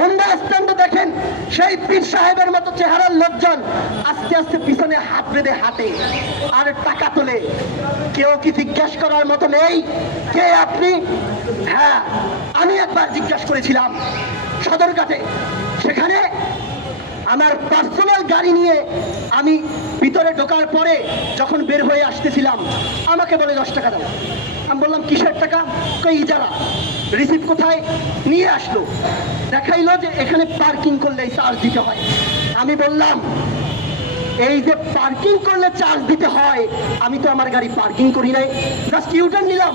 Honda স্ট্যান্ডে দেখেন সেই পীর সাহেবের মতো চেহারার লোকজন আস্তে আস্তে পিছনে হাত বেঁধে হাঁটে আর টাকা তোলে। কেউ কি জিজ্ঞাসা করার মতো নেই কে আপনি? হ্যাঁ, আমি একবার জিজ্ঞাসা করেছিলাম সদরঘাটে। সেখানে আমার পার্সোনাল গাড়ি নিয়ে আমি ভিতরে ঢোকার পরে যখন বের হয়ে আসতেছিলাম আমাকে বলে 10 টাকা দাও। আমি বললাম কিসের টাকা? কই ইজারা। রিসিভ কোথায়? নিয়ে আসলো, দেখাইলো যে এখানে পার্কিং করলে চার্জ দিতে হয়। আমি বললাম এই যে পার্কিং করলে চার্জ দিতে হয়, আমি তো আমার গাড়ি পার্কিং করি নাই, জাস্ট ইউটার্ন নিলাম,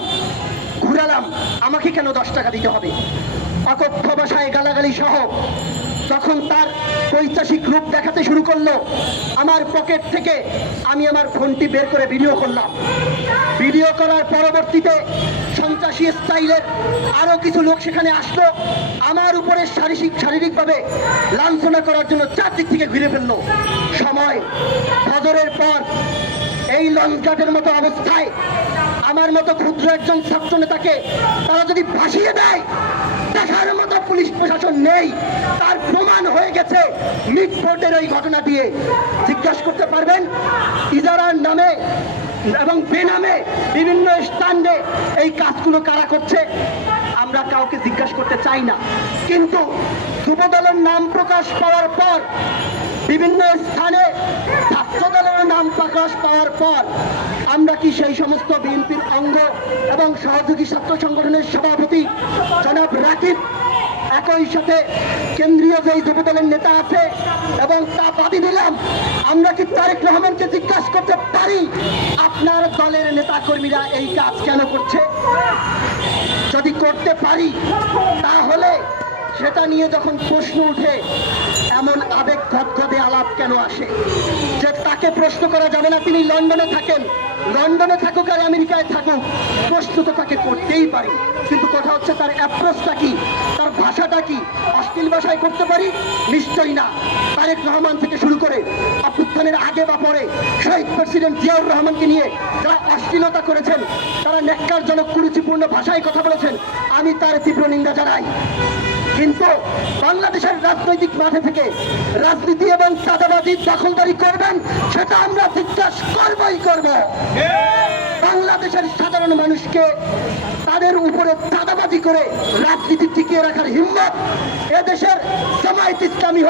ঘুরালাম, আমাকে কেন 10 টাকা দিতে হবে? অকথ্য ভাষায় গালাগালি সহ তখন তার পৈশাচিক রূপ দেখাতে শুরু করলো। আমার পকেট থেকে আমি আমার ফোনটি বের করে ভিডিও করলাম। ভিডিও করার পরবর্তীতে সন্ত্রাসী স্টাইলের আরো কিছু লোক সেখানে আসলো, আমার উপরে শারীরিকভাবে লাঞ্ছনা করার জন্য চারদিক থেকে ঘিরে ফেললো। সময় ফজরের পর এই লঞ্চঘাটের মতো অবস্থায় আমার মতো ক্ষুদ্র একজন ছাত্র নেতাকে তারা যদি ভাসিয়ে দেয়, দেখার মতো পুলিশ প্রশাসন নেই। তার প্রমাণ হয়ে গেছে মিটফোর্টের এই ঘটনা দিয়ে। জিজ্ঞাসা করতে পারবেন ইজারার নামে এবং বেনামে বিভিন্ন স্ট্যান্ডে এই কাজগুলো কারা করছে? আমরা কাউকে জিজ্ঞাসা করতে চাই না, কিন্তু যুবদলের নাম প্রকাশ পাওয়ার পর, বিভিন্ন স্থানে ছাত্র দলের নাম প্রকাশ পাওয়ার পর আমরা কি সেই সমস্ত বিএনপির অঙ্গ এবং সহযোগী ছাত্র সংগঠনের সভাপতি জনাব রাকিব, একই সাথে কেন্দ্রীয় যে যুবদলের নেতা আছে এবং তা বাদী দিলাম, আমরা কি তারেক রহমানকে জিজ্ঞাসা করতে পারি আপনার দলের নেতা কর্মীরা এই কাজ কেন করছে? যদি করতে পারি তাহলে সেটা নিয়ে যখন প্রশ্ন উঠে এমন আবেগ গদগদে আলাপ কেন আসে যে তাকে প্রশ্ন করা যাবে না? তিনি লন্ডনে থাকেন, লন্ডনে থাকুক আর আমেরিকায় থাকুক, প্রশ্ন তো তাকে করতেই পারি। কিন্তু কথা হচ্ছে তার অ্যাপ্রোচটা কি, তার ভাষাটা কি? অশ্লীল ভাষায় করতে পারি? নিশ্চয়ই না। তারেক রহমান থেকে শুরু করে অভ্যুত্থানের আগে বা পরে শহীদ প্রেসিডেন্ট জিয়াউর রহমানকে নিয়ে যারা অশ্লীলতা করেছেন, তারা ন্যাক্কারজনক কুরুচিপূর্ণ ভাষায় কথা বলেছেন, আমি তার তীব্র নিন্দা জানাই। কিন্তু বাংলাদেশের রাজনৈতিক মাঠে থেকে রাজনীতি এবং চাঁদাবাজি দখলদারি করবেন, সেটা আমরা জিজ্ঞাসা করবই করব। বাংলাদেশের সাধারণ মানুষকে তাদের উপরে চাঁদাবাজি করে রাজনীতি টিকিয়ে রাখার হিম্মত এদেশের জামায়াত ইসলামী